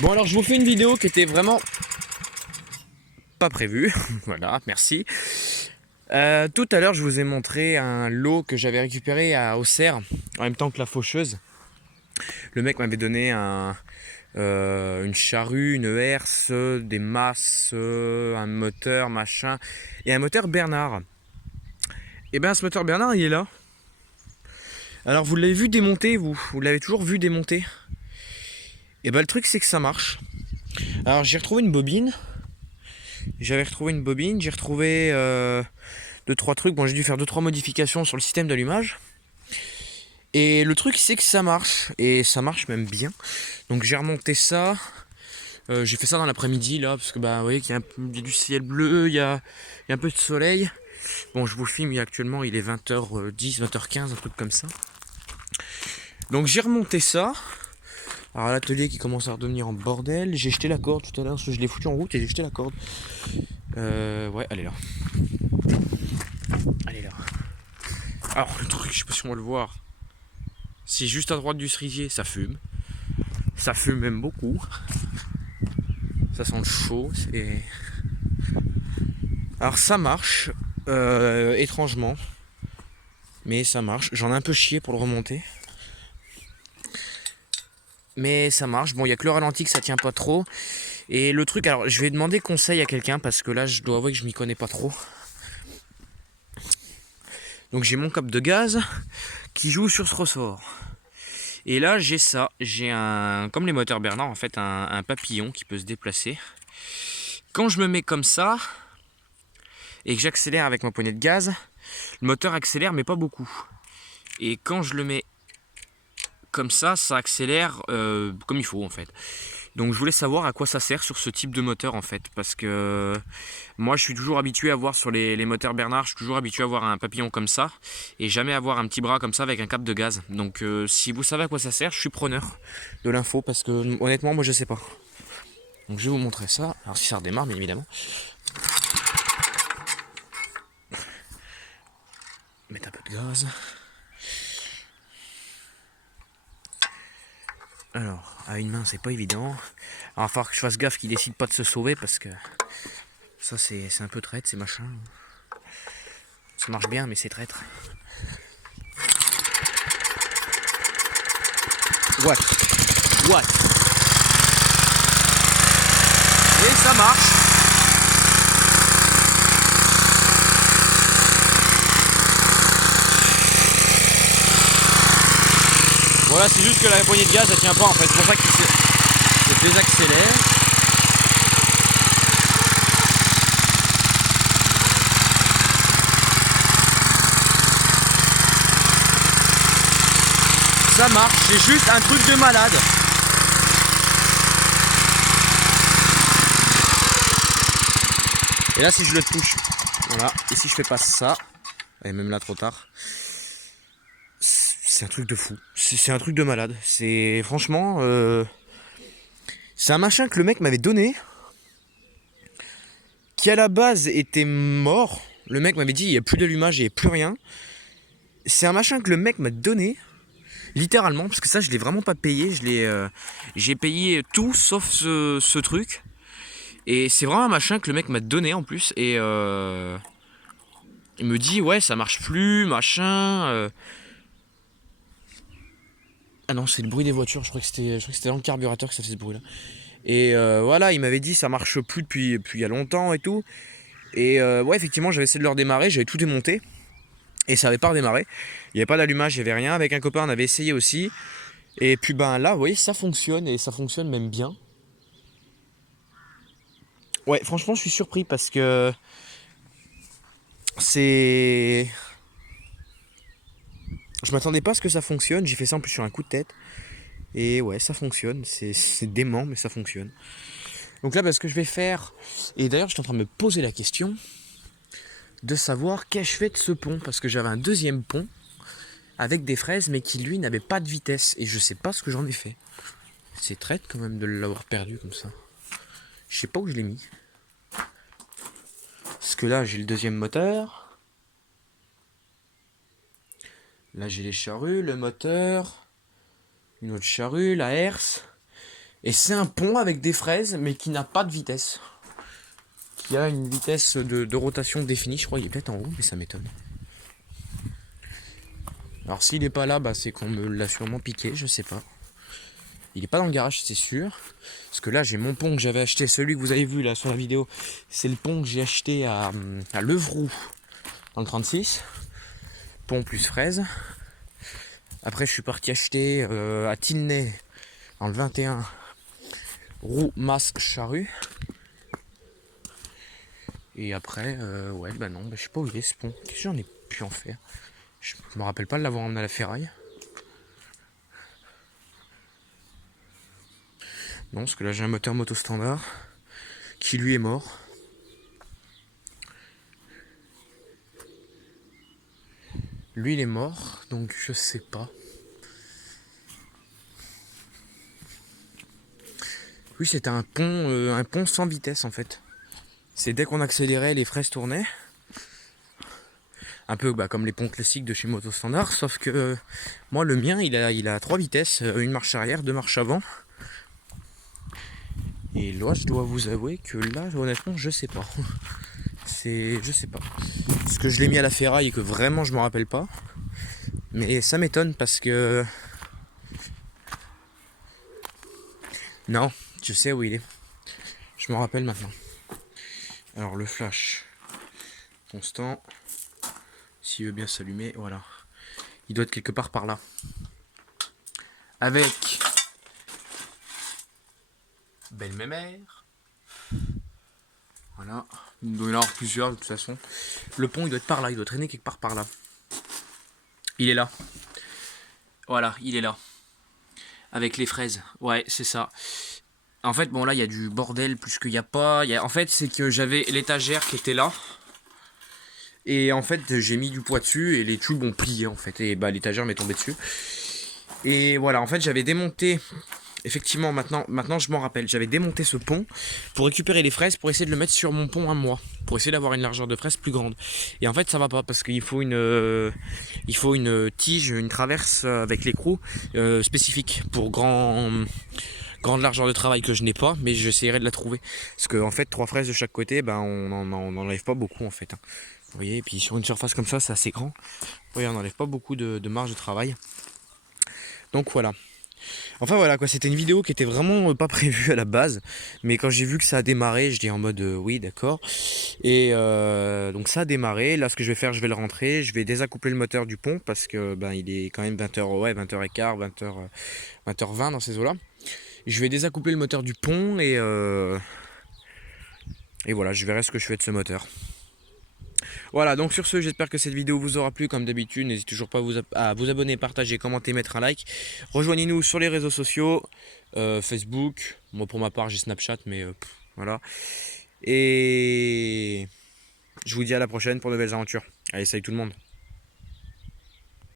Bon alors je vous fais une vidéo qui était vraiment pas prévue. Voilà, merci. Tout à l'heure je vous ai montré un lot que j'avais récupéré à Auxerre en même temps que la faucheuse. Le mec m'avait donné une charrue, une herse, des masses, un moteur, machin, et un moteur Bernard. Et bien ce moteur Bernard il est là. Alors vous l'avez vu démonter, vous l'avez toujours vu démonter. Et ben le truc c'est que ça marche. Alors j'ai retrouvé une bobine. J'ai retrouvé deux trois trucs. Bon, j'ai dû faire deux trois modifications sur le système d'allumage. Et le truc c'est que ça marche et ça marche même bien. Donc j'ai remonté ça. J'ai fait ça dans l'après-midi là parce que bah vous voyez qu'il y a du ciel bleu, il y a un peu de soleil. Bon, je vous filme, actuellement il est 20h10, 20h15, un truc comme ça. Donc j'ai remonté ça. Alors l'atelier qui commence à redevenir en bordel. J'ai jeté la corde tout à l'heure parce que je l'ai foutu en route et j'ai jeté la corde. Ouais, elle est là. Elle est là. Alors le truc, je sais pas si on va le voir. C'est juste à droite du cerisier, ça fume. Ça fume même beaucoup. Ça sent le chaud. Alors ça marche, étrangement. Mais ça marche. J'en ai un peu chié pour le remonter. Mais ça marche. Bon, il n'y a que le ralenti que ça tient pas trop. Et le truc, alors je vais demander conseil à quelqu'un parce que là je dois avouer que je m'y connais pas trop. Donc j'ai mon cap de gaz qui joue sur ce ressort. Et là j'ai ça, j'ai un, comme les moteurs Bernard en fait, un papillon qui peut se déplacer. Quand je me mets comme ça et que j'accélère avec ma poignée de gaz, le moteur accélère mais pas beaucoup. Et quand je le mets comme ça accélère comme il faut en fait. Donc je voulais savoir à quoi ça sert sur ce type de moteur en fait, parce que moi je suis toujours habitué à voir sur les moteurs Bernard, je suis toujours habitué à voir un papillon comme ça, et jamais à voir un petit bras comme ça avec un cap de gaz. Donc si vous savez à quoi ça sert, je suis preneur de l'info, parce que honnêtement moi je sais pas. Donc je vais vous montrer ça, alors si ça redémarre bien évidemment. Mettre un peu de gaz. Alors, à une main c'est pas évident. Alors il va falloir que je fasse gaffe qu'il décide pas de se sauver, parce que ça c'est un peu traître ces machins. Ça marche bien mais c'est traître. What? What? Et ça marche. Voilà, c'est juste que la poignée de gaz elle tient pas en fait, c'est pour ça qu'il se désaccélère. Ça marche, c'est juste un truc de malade. Et là si je le touche, voilà, et si je fais pas ça, et même là trop tard, c'est un truc de fou, c'est un truc de malade. C'est franchement, c'est un machin que le mec m'avait donné, qui à la base était mort. Le mec m'avait dit il n'y a plus d'allumage, il n'y a plus rien. C'est un machin que le mec m'a donné, littéralement, parce que ça je l'ai vraiment pas payé, j'ai payé tout sauf ce truc. Et c'est vraiment un machin que le mec m'a donné en plus, et il me dit ouais ça marche plus, machin. Ah non, c'est le bruit des voitures, je crois que c'était dans le carburateur que ça fait ce bruit là. Et voilà, il m'avait dit ça marche plus depuis il y a longtemps et tout. Et ouais, effectivement, j'avais essayé de le redémarrer, j'avais tout démonté et ça avait pas redémarré. Il n'y avait pas d'allumage, il n'y avait rien. Avec un copain, on avait essayé aussi. Et puis ben là, vous voyez, ça fonctionne et ça fonctionne même bien. Ouais, franchement, je suis surpris parce que c'est. Je m'attendais pas à ce que ça fonctionne. J'ai fait ça en plus sur un coup de tête. Et ouais, ça fonctionne. C'est dément, mais ça fonctionne. Donc là, ce que je vais faire. Et d'ailleurs, j'étais en train de me poser la question de savoir qu'ai-je fait de ce pont. Parce que j'avais un deuxième pont avec des fraises, mais qui lui n'avait pas de vitesse. Et je sais pas ce que j'en ai fait. C'est traite quand même de l'avoir perdu comme ça. Je sais pas où je l'ai mis. Parce que là, j'ai le deuxième moteur. Là, j'ai les charrues, le moteur. Une autre charrue, la herse. Et c'est un pont avec des fraises, mais qui n'a pas de vitesse. Qui a une vitesse de rotation définie. Je crois qu'il est peut-être en haut, mais ça m'étonne. Alors s'il n'est pas là, bah, c'est qu'on me l'a sûrement piqué, je sais pas. Il n'est pas dans le garage, c'est sûr. Parce que là, j'ai mon pont que j'avais acheté, celui que vous avez vu là sur la vidéo. C'est le pont que j'ai acheté à Levroux, dans le 36. Pont plus fraise. Après, je suis parti acheter à Tilney, dans le 21, roue, masque, charrue. Et après, ouais, bah non, bah, je sais pas où il est ce pont. Qu'est-ce que j'en ai pu en faire? Je me rappelle pas de l'avoir emmené à la ferraille. Non, parce que là j'ai un moteur moto standard qui lui est mort. Lui il est mort, donc je sais pas. Oui, c'était un pont sans vitesse en fait. C'est dès qu'on accélérait, les fraises tournaient. Un peu bah, comme les ponts classiques de chez Moto Standard, sauf que moi le mien il a 3 vitesses, une marche arrière, 2 marches avant. Et là je dois vous avouer que là honnêtement je sais pas. Je sais pas. Parce que je l'ai mis à la ferraille et que vraiment je m'en rappelle pas. Mais ça m'étonne parce que... Non, je sais où il est. Je me rappelle maintenant. Alors le flash constant, s'il veut bien s'allumer, voilà. Il doit être quelque part par là. Avec belle mémère. Voilà. Il doit y en avoir plusieurs de toute façon. Le pont il doit être par là, il doit traîner quelque part par là. Il est là. Voilà, il est là. Avec les fraises. Ouais, c'est ça. En fait, bon là il y a du bordel plus qu'il n'y a pas. En fait, c'est que j'avais l'étagère qui était là. Et en fait, j'ai mis du poids dessus et les tubes ont plié en fait. Et bah l'étagère m'est tombée dessus. Et voilà, en fait, j'avais démonté. Effectivement, maintenant je m'en rappelle. J'avais démonté ce pont pour récupérer les fraises pour essayer de le mettre sur mon pont à moi. Pour essayer d'avoir une largeur de fraise plus grande. Et en fait, ça va pas parce qu'il faut une tige, une traverse avec l'écrou spécifique pour grande largeur de travail que je n'ai pas, mais j'essaierai de la trouver. Parce que en fait, 3 fraises de chaque côté, ben, on n'en enlève pas beaucoup en fait. Vous voyez, et puis sur une surface comme ça, c'est assez grand. Vous voyez, on n'enlève pas beaucoup de marge de travail. Donc voilà. Enfin voilà quoi, c'était une vidéo qui était vraiment pas prévue à la base, mais quand j'ai vu que ça a démarré, je dis en mode oui d'accord. Et donc ça a démarré, là ce que je vais faire, je vais le rentrer, je vais désaccoupler le moteur du pont parce que ben il est quand même 20h, ouais 20h15, 20h20 dans ces eaux là. Je vais désaccoupler le moteur du pont et voilà, je verrai ce que je fais de ce moteur. Voilà, donc sur ce, j'espère que cette vidéo vous aura plu. Comme d'habitude, n'hésitez toujours pas à vous abonner, partager, commenter, mettre un like. Rejoignez-nous sur les réseaux sociaux, Facebook. Moi, pour ma part, j'ai Snapchat, mais voilà. Et je vous dis à la prochaine pour de nouvelles aventures. Allez, salut tout le monde.